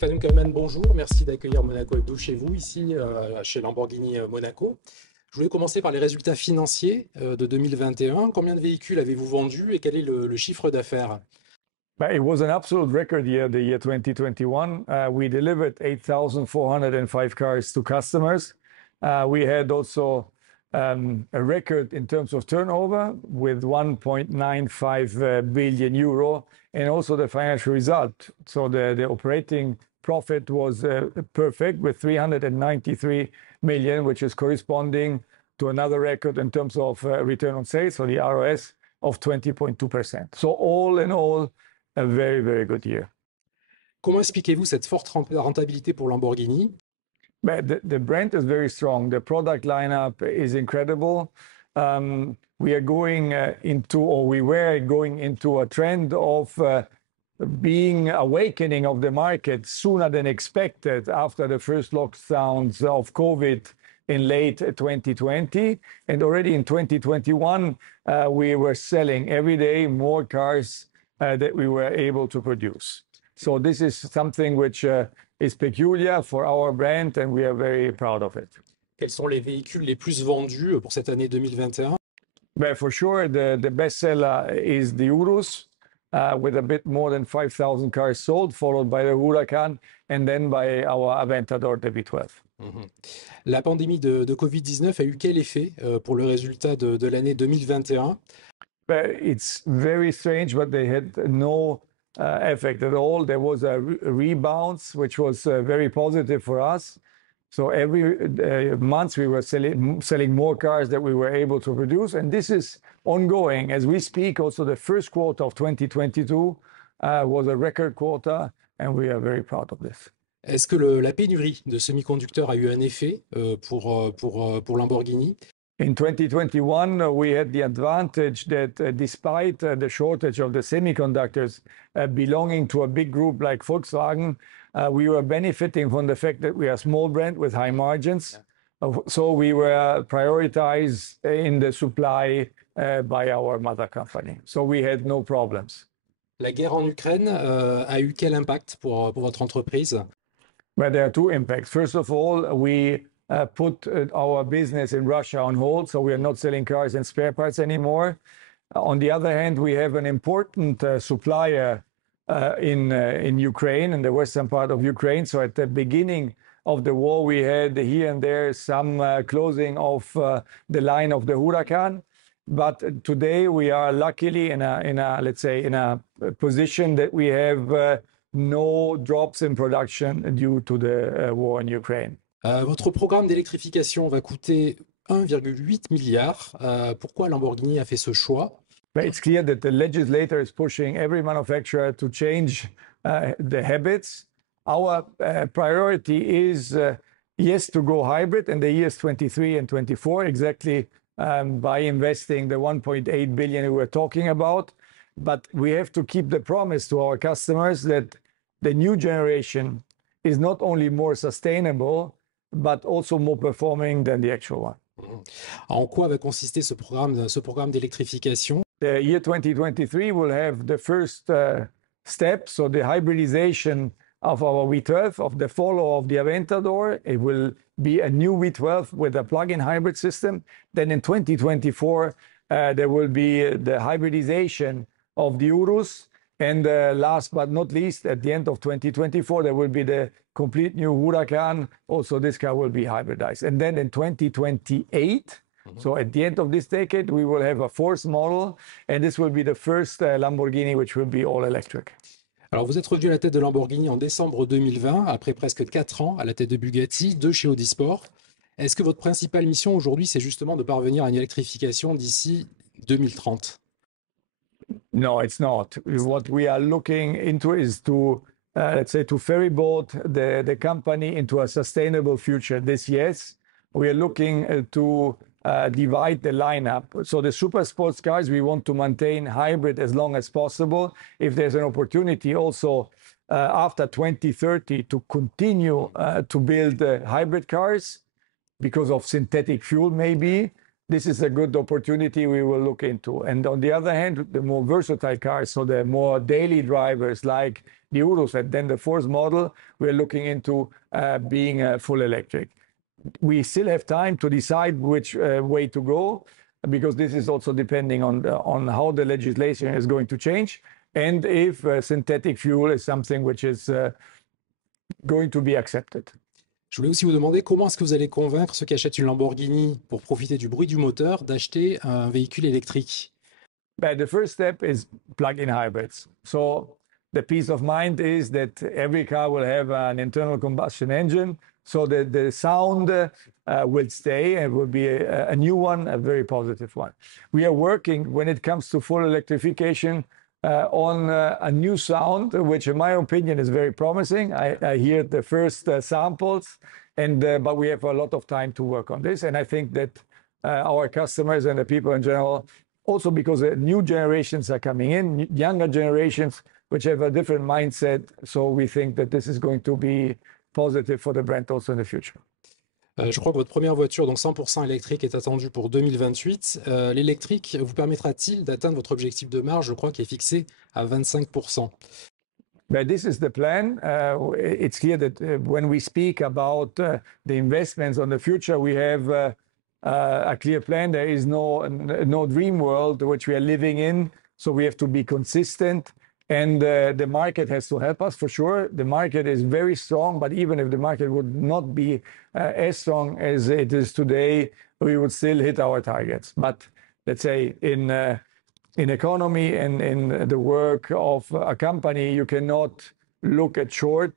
Stephan Winkelmann, bonjour. Merci d'accueillir Monaco Hebdo chez vous, ici, chez Lamborghini Monaco. Je voulais commencer par les résultats financiers de 2021. Combien de véhicules avez-vous vendus et quel est le chiffre d'affaires? It was an absolute record year, the year 2021. We delivered 8,405 cars to customers. We had also a record in terms of turnover with 1.95 billion euro, and also the financial result. So the operating profit was perfect with 393 million, which is corresponding to another record in terms of return on sales, so the ROS of 20.2%. So all in all, a very, very good year. Comment expliquez-vous cette forte rentabilité pour Lamborghini? The brand is very strong. The product lineup is incredible. We are going we were going into a trend of being awakening of the market sooner than expected after the first lockdowns of COVID in late 2020. And already in 2021, we were selling every day more cars that we were able to produce. So this is something which is peculiar for our brand, and we are very proud of it. Quels sont les véhicules les plus vendus pour cette année 2021? For sure, the best seller is the Urus, with a bit more than 5,000 cars sold, followed by the Huracan, and then by our Aventador, the V12. La pandémie de Covid-19 a eu quel effet pour le résultat de l'année 2021? It's very strange, but they had no effect at all. There was a rebound, which was very positive for us. So every month we were selling more cars that we were able to produce. And this is ongoing. As we speak, also the first quarter of 2022 was a record quarter, and we are very proud of this. Est-ce que la pénurie de semi-conducteurs a eu un effet pour Lamborghini? In 2021, we had the advantage that despite the shortage of the semiconductors belonging to a big group like Volkswagen, we were benefiting from the fact that we are a small brand with high margins. So we were prioritized in the supply by our mother company. So we had no problems. La guerre en Ukraine a eu quel impact pour votre entreprise? Well, there are two impacts. First of all, we put our business in Russia on hold, so we are not selling cars and spare parts anymore. On the other hand, we have an important supplier in Ukraine, in the western part of Ukraine. So at the beginning of the war, we had here and there some closing of the line of the Huracan. But today we are luckily in a position that we have no drops in production due to the war in Ukraine. Votre programme d'électrification va coûter 1,8 milliard. Pourquoi Lamborghini a fait ce choix? It's clear that the legislator is pushing every manufacturer to change the habits. Our priority is, yes, to go hybrid in the years 23 and 24, exactly by investing the 1.8 billion we were talking about. But we have to keep the promise to our customers that the new generation is not only more sustainable, but also more performing than the actual one. En quoi va consister ce programme d'électrification? The year 2023 will have the first step, so the hybridization of our V12, of the follower of the Aventador. It will be a new V12 with a plug-in hybrid system. Then in 2024, there will be the hybridization of the Urus. And last but not least, at the end of 2024, there will be the complete new Huracan. Also, this car will be hybridized. And then in 2028, so at the end of this decade, we will have a fourth model. And this will be the first Lamborghini, which will be all electric. Alors, vous êtes revenu à la tête de Lamborghini en décembre 2020, après presque 4 ans à la tête de Bugatti, 2 chez Audi Sport. Est-ce que votre principale mission aujourd'hui, c'est justement de parvenir à une électrification d'ici 2030? No, it's not. What we are looking into is to, to ferryboat the company into a sustainable future. This, yes, we are looking to divide the lineup. So the super sports cars, we want to maintain hybrid as long as possible. If there's an opportunity also after 2030 to continue to build hybrid cars because of synthetic fuel maybe, this is a good opportunity we will look into. And on the other hand, the more versatile cars, so the more daily drivers like the Urus, and then the fourth model, we're looking into being full electric. We still have time to decide which way to go, because this is also depending on how the legislation is going to change, and if synthetic fuel is something which is going to be accepted. Je voulais aussi vous demander comment est-ce que vous allez convaincre ceux qui achètent une Lamborghini pour profiter du bruit du moteur d'acheter un véhicule électrique? But the first step is plug-in hybrids. So the peace of mind is that every car will have an internal combustion engine, so that the sound will stay and will be a new one, a very positive one. We are working, when it comes to full electrification, on a new sound, which in my opinion is very promising. I hear the first samples, but we have a lot of time to work on this. And I think that our customers and the people in general, also because new generations are coming in, younger generations, which have a different mindset. So we think that this is going to be positive for the brand also in the future. Je crois que votre première voiture, donc 100% électrique, est attendue pour 2028. L'électrique vous permettra-t-il d'atteindre votre objectif de marge, je crois, qui est fixé à 25%? But this is the plan. It's clear that when we speak about the investments on the future, we have a clear plan. There is no dream world which we are living in, so we have to be consistent. And the market has to help us for sure. The market is very strong, but even if the market would not be as strong as it is today, we would still hit our targets. But let's say in economy and in the work of a company, you cannot look at short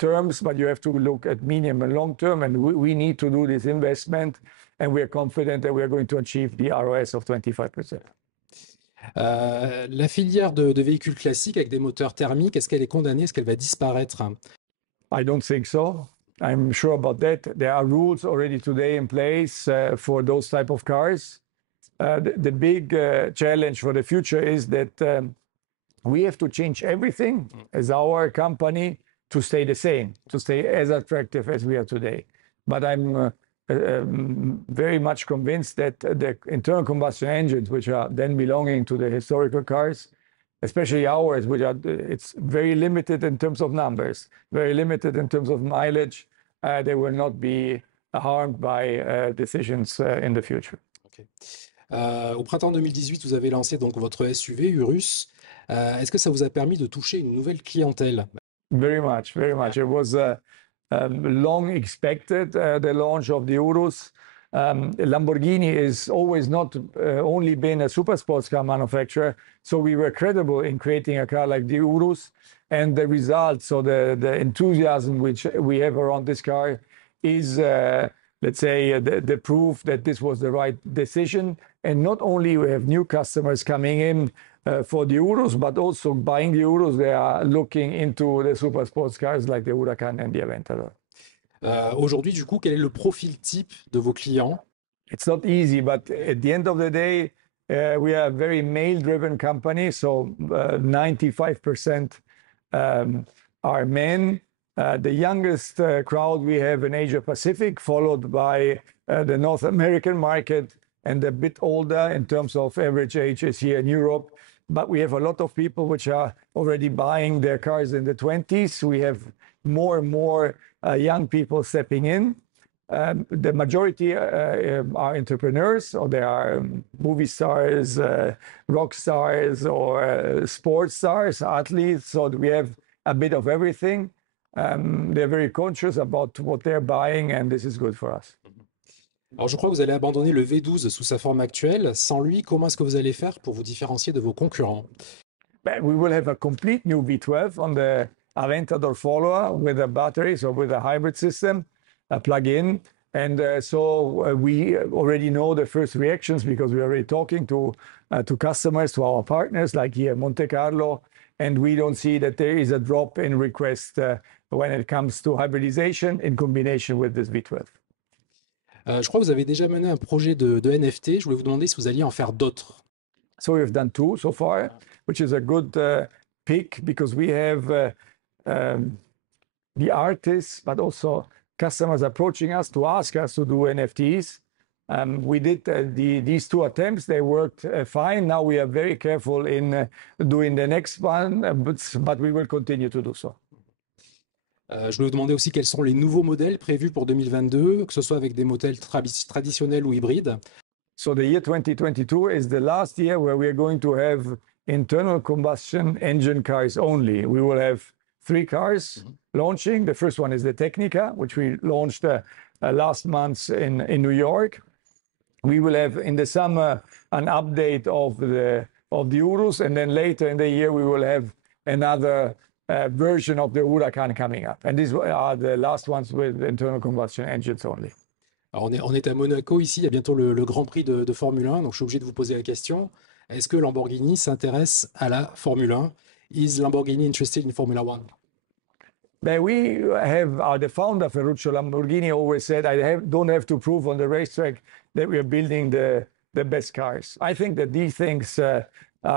terms, but you have to look at medium and long term. And we need to do this investment, and we are confident that we are going to achieve the ROS of 25%. La filière de véhicules classiques avec des moteurs thermiques, est-ce qu'elle est condamnée? Est-ce qu'elle va disparaître? I don't think so. I'm sure about that. There are rules already today in place for those type of cars. The big challenge for the future is that we have to change everything as our company to stay the same, to stay as attractive as we are today. But I'm very much convinced that the internal combustion engines, which are then belonging to the historical cars, especially ours, which are, it's very limited in terms of numbers, very limited in terms of mileage, they will not be harmed by decisions in the future. Okay. Au printemps 2018, vous avez lancé donc votre SUV Urus. Est-ce que ça vous a permis de toucher une nouvelle clientèle? Very much, very much. It was long expected, the launch of the Urus. Lamborghini is always not only been a super sports car manufacturer, so we were credible in creating a car like the Urus, and the results, so the enthusiasm which we have around this car is, let's say, the proof that this was the right decision. And not only we have new customers coming in for the Urus, but also buying the Urus, they are looking into the super sports cars like the Huracan and the Aventador. Aujourd'hui, du coup, quel est le profil type de vos clients? It's not easy, but at the end of the day, we are a very male-driven company, so 95% are men. The youngest crowd we have in Asia Pacific, followed by the North American market, and a bit older in terms of average age is here in Europe. But we have a lot of people which are already buying their cars in the 20s. We have more and more young people stepping in. The majority are entrepreneurs, or they are movie stars, rock stars, or sports stars, athletes. So we have a bit of everything. They're very conscious about what they're buying, and this is good for us. Alors, je crois que vous allez abandonner le V12 sous sa forme actuelle. Sans lui, comment est-ce que vous allez faire pour vous différencier de vos concurrents? We will have a complete new V12 on the Aventador follower with a battery, so with a hybrid system, a plug-in. And so we already know the first reactions because we're already talking to customers, to our partners, like here in Monte Carlo. And we don't see that there is a drop in request when it comes to hybridization in combination with this V12. Je crois que vous avez déjà mené un projet de NFT. Je voulais vous demander si vous alliez en faire d'autres. So we've done two so far, which is a good pick because we have the artists, but also customers approaching us to ask us to do NFTs. We did these two attempts. They worked fine. Now we are very careful in doing the next one, but we will continue to do so. Je voulais vous demander aussi quels sont les nouveaux modèles prévus pour 2022, que ce soit avec des modèles traditionnels ou hybrides. So the year 2022 is the last year where we are going to have internal combustion engine cars only. We will have 3 cars launching. The first one is the Technica, which we launched last month in New York. We will have in the summer an update of the Urus, and then later in the year we will have another version of the Huracan coming up. And these are the last ones with internal combustion engines only. Alors on est à Monaco ici, il y a bientôt le Grand Prix de Formule 1, donc je suis obligé de vous poser la question. Est-ce que Lamborghini s'intéresse à la Formule 1? Is Lamborghini interested in Formula 1? But we have, the founder Ferruccio Lamborghini always said, don't have to prove on the racetrack that we are building the best cars. I think that these things are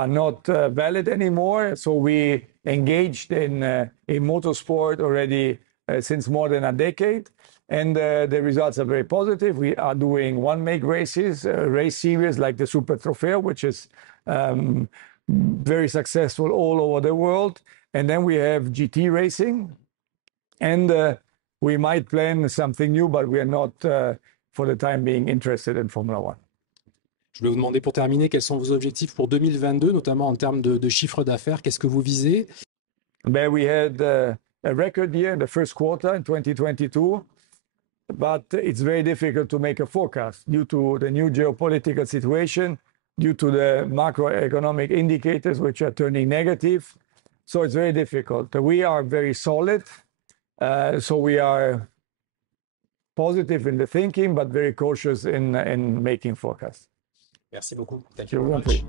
not valid anymore. So we engaged in motorsport already since more than a decade. And the results are very positive. We are doing one-make races, race series like the Super Trofeo, which is very successful all over the world. And then we have GT racing. And we might plan something new, but we are not, for the time being, interested in Formula 1. Je voulais vous demander pour terminer, quels sont vos objectifs pour 2022, notamment en termes de chiffre d'affaires? Qu'est-ce que vous visez? We had a record year in the first quarter in 2022, but it's very difficult to make a forecast due to the new geopolitical situation, due to the macroeconomic indicators which are turning negative. So it's very difficult. We are very solid. So we are positive in the thinking, but very cautious in making forecasts. Merci beaucoup. Thank you very much.